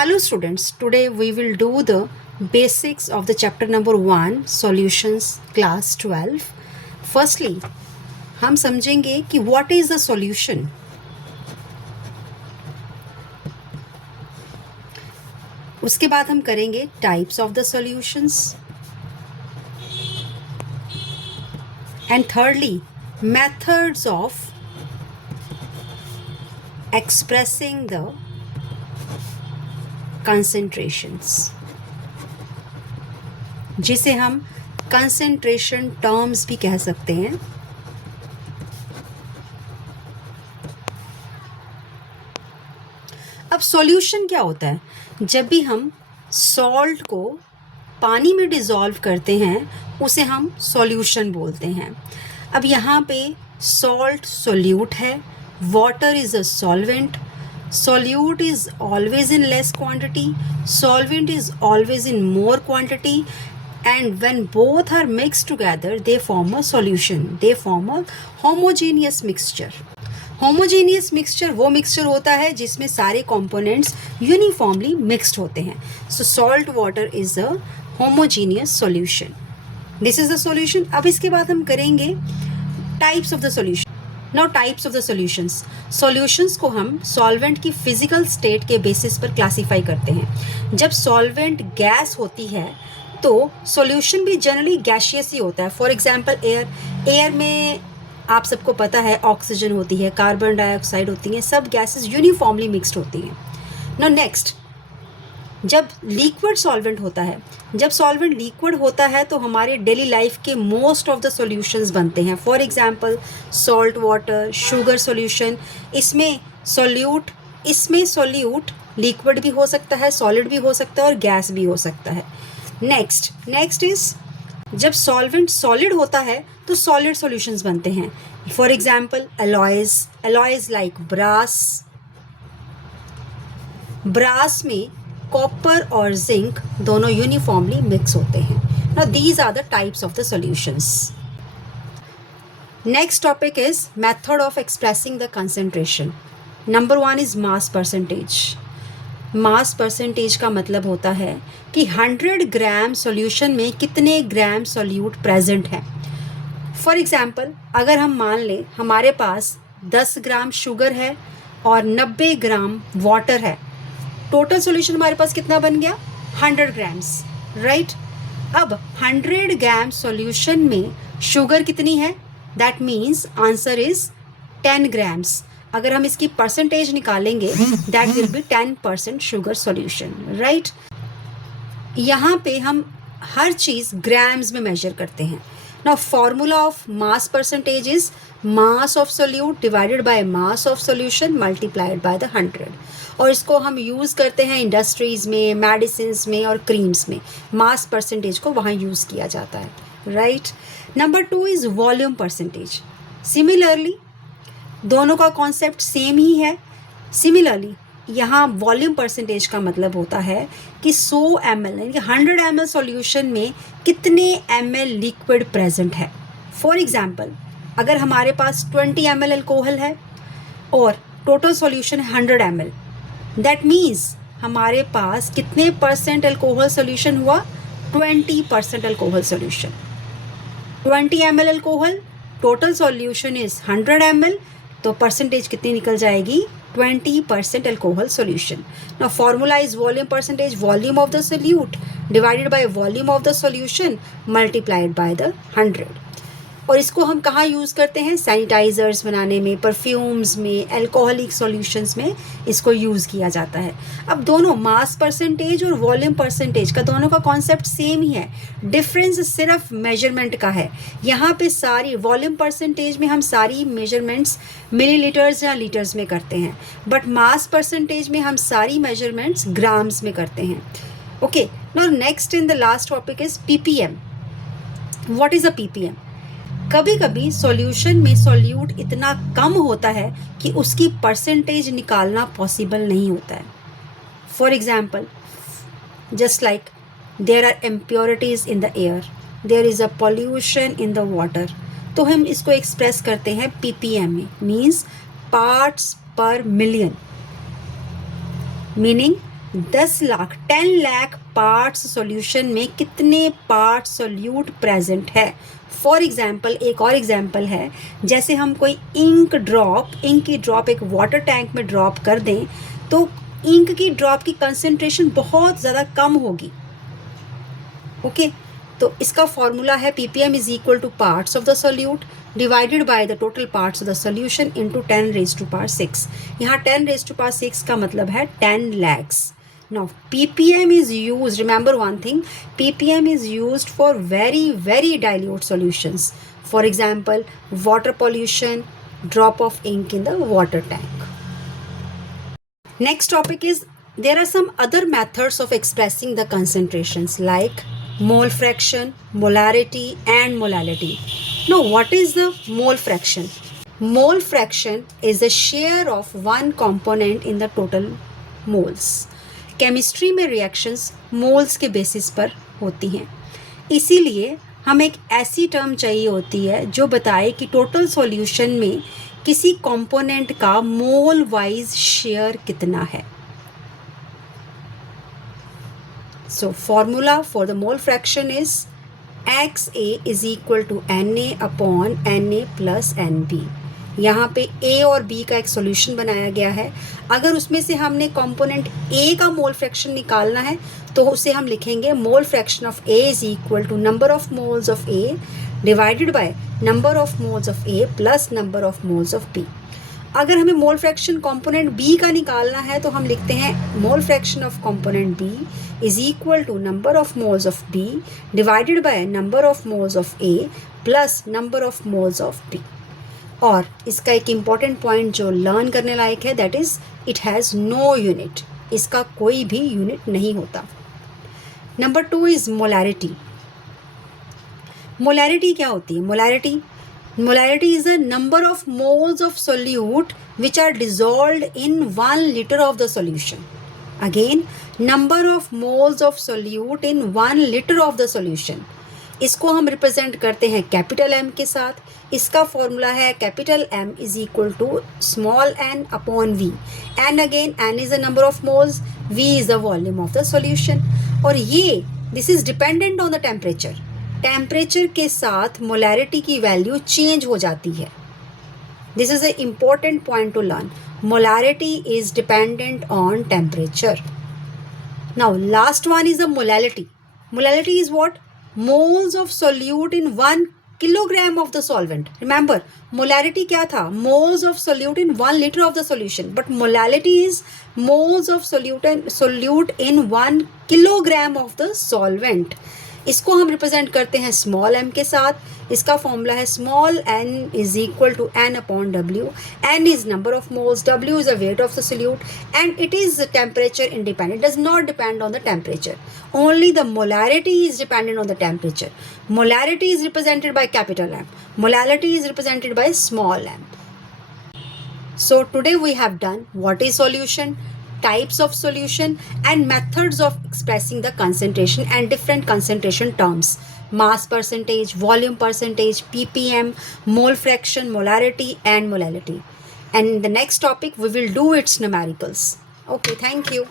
Hello students, today we will do the basics of the chapter number 1 solutions class 12. Firstly, हम समझेंगे कि what is the solution. उसके बाद हम करेंगे types of the solutions. And thirdly, methods of expressing the concentrations, जिसे हम concentration terms भी कह सकते हैं. अब सॉल्यूशन क्या होता है? जब भी हम सॉल्ट को पानी में डिज़ोल्व करते हैं उसे हम सॉल्यूशन बोलते हैं. अब यहाँ पे सॉल्ट सोल्यूट है, water is a solvent, solute is always in less quantity, solvent is always in more quantity, and when both are mixed together they form a solution, they form a homogeneous mixture. homogeneous mixture वो mixture होता है जिसमें सारे components uniformly mixed होते हैं. So salt water is a homogeneous solution. This is the solution. अब इसके बाद हम करेंगे types of the solution. Now types of the solutions. Solutions को हम solvent की physical state के basis पर classify करते हैं. जब solvent gas होती है तो solution भी generally gaseous ही होता है. For example air. Air में आप सबको पता है ऑक्सीजन होती है, कार्बन डाइऑक्साइड होती है, सब गैसेस यूनिफॉर्मली मिक्स्ड होती हैं. Now next, जब लिक्विड सॉल्वेंट होता है, जब सॉल्वेंट लिक्विड होता है तो हमारे डेली लाइफ के मोस्ट ऑफ द सॉल्यूशंस बनते हैं. For example salt water, sugar solution. इसमें सॉल्यूट लिक्विड भी हो सकता है, सॉलिड भी हो सकता है और गैस भी हो सकता है. नेक्स्ट इज जब सॉल्वेंट सॉलिड होता है तो सॉलिड सॉल्यूशंस बनते हैं. For example alloys like brass में कॉपर और जिंक दोनों यूनिफॉर्मली मिक्स होते हैं. Now these are the types of the solutions. Next topic is method of expressing the concentration. Number 1 is mass percentage. Mass percentage का मतलब होता है कि 100 ग्राम सॉल्यूशन में कितने ग्राम सॉल्यूट प्रेजेंट है. फॉर एग्जांपल अगर हम मान लें हमारे पास 10 ग्राम शुगर है और 90 ग्राम वाटर है, टोटल सॉल्यूशन हमारे पास कितना बन गया? 100 ग्राम्स, राइट. अब 100 ग्राम सॉल्यूशन में शुगर कितनी है? That means answer is 10 grams. अगर हम इसकी परसेंटेज निकालेंगे that will be 10% sugar solution, right. यहाँ पे हम हर चीज़ ग्राम्स में मेजर करते हैं. Now formula of mass percentage is mass of solute divided by mass of solution multiplied by the 100. और इसको हम यूज़ करते हैं इंडस्ट्रीज़ में, मेडिसिन्स में और क्रीम्स में. मास परसेंटेज को वहाँ यूज़ किया जाता है, right. Number 2 is volume percentage. Similarly दोनों का कॉन्सेप्ट सेम ही है. सिमिलरली यहाँ वॉल्यूम परसेंटेज का मतलब होता है कि 100 ml यानी कि 100 ml सॉल्यूशन में कितने ml लिक्विड प्रेजेंट है. फॉर एग्जांपल अगर हमारे पास 20 ml अल्कोहल है और टोटल सॉल्यूशन है 100 ml, दैट मीन्स हमारे पास कितने परसेंट अल्कोहल सॉल्यूशन हुआ? 20% alcohol solution. 20 ml alcohol, total solution is 100 ml, तो परसेंटेज कितनी निकल जाएगी? 20% alcohol solution. Now formula is volume percentage, volume of the solute divided by volume of the solution multiplied by the 100. और इसको हम कहाँ use करते हैं? सैनिटाइज़र्स बनाने में, परफ्यूम्स में, अल्कोहलिक सॉल्यूशंस में इसको यूज़ किया जाता है. अब दोनों मास परसेंटेज और वॉल्यूम परसेंटेज का दोनों का कॉन्सेप्ट सेम ही है. डिफरेंस सिर्फ मेजरमेंट का है. यहाँ पे सारी वॉल्यूम परसेंटेज में हम सारी मेजरमेंट्स मिलीलीटर्स या लीटर्स में करते हैं, बट मास परसेंटेज में हम सारी मेजरमेंट्स ग्राम्स में करते हैं. Okay. Now next in the last topic is ppm. What is a ppm? कभी कभी सॉल्यूशन में सॉल्यूट इतना कम होता है कि उसकी परसेंटेज निकालना पॉसिबल नहीं होता है. For example just like there are impurities in the air, there is a pollution in the water, तो हम इसको एक्सप्रेस करते हैं पीपीएम में, means parts per million. Meaning 10 lakh 10 lakh parts solution में कितने पार्ट सोल्यूट प्रेजेंट है। फॉर एग्जाम्पल, एक और एग्जाम्पल है, जैसे हम कोई इंक की ड्रॉप एक वाटर टैंक में ड्रॉप कर दें तो इंक की ड्रॉप की कंसंट्रेशन बहुत ज़्यादा कम होगी। ओके, तो इसका फॉर्मूला है ppm is equal two parts of the solute divided by the total parts of the solution into 10⁻⁶। यहाँ 10⁻⁶ का मतलब है 10 lakhs. Now ppm is used, remember one thing, ppm is used for very very dilute solutions. For example, water pollution, drop of ink in the water tank. Next topic is, there are some other methods of expressing the concentrations like mole fraction, molarity and molality. Now what is the mole fraction? Mole fraction is the share of one component in the total moles. Chemistry में reactions moles के basis पर होती हैं, इसीलिए हमें एक ऐसी term चाहिए होती है जो बताए कि टोटल सॉल्यूशन में किसी कंपोनेंट का मोल वाइज शेयर कितना है। So formula for the mole fraction is XA is equal to NA upon NA plus NB। यहाँ पे A और B का एक सॉल्यूशन बनाया गया है। अगर उसमें से हमने कंपोनेंट A का मोल फ्रैक्शन निकालना है तो उसे हम लिखेंगे mole fraction of A is equal to number of moles of A divided by number of moles of A plus number of moles of B। अगर हमें मोल फ्रैक्शन कंपोनेंट B का निकालना है तो हम लिखते हैं mole fraction of component B is equal to number of moles of B divided by number of moles of A plus number of moles of B। और इसका एक इम्पॉर्टेंट पॉइंट जो लर्न करने लायक है, that is it has no unit, इसका कोई भी यूनिट नहीं होता। Number 2 is molarity. मोलैरिटी क्या होती है? Molarity is the number of moles of solute which are dissolved in 1 liter of the solution. Again, number of moles of solute in 1 liter of the solution. इसको हम represent करते हैं capital M के साथ। इसका फॉर्मूला है capital M is equal to small n upon V। And again n is the number of moles, V is the volume of the solution. और ये this is dependent on the temperature. Temperature के साथ molarity की value change हो जाती है। This is a important point to learn. Molarity is dependent on temperature. Now last one is the molality. Molality is what? moles of solute in 1 kilogram of the solvent. Remember, molarity क्या था? moles of solute in 1 liter of the solution. But molality is moles of solute in 1 kilogram of the solvent. इसको हम represent करते हैं small m के साथ। इसका formula है small n is equal to n upon w। n is number of moles, w is the weight of the solute and it is temperature independent, does not depend on the temperature. Only the molarity is dependent on the temperature. Molarity is represented by capital M. Molality is represented by small m. So today we have done what is solution, types of solution and methods of expressing the concentration and different concentration terms. Mass percentage, volume percentage, ppm, mole fraction, molarity and molality. And in the next topic we will do its numericals. Okay, thank you.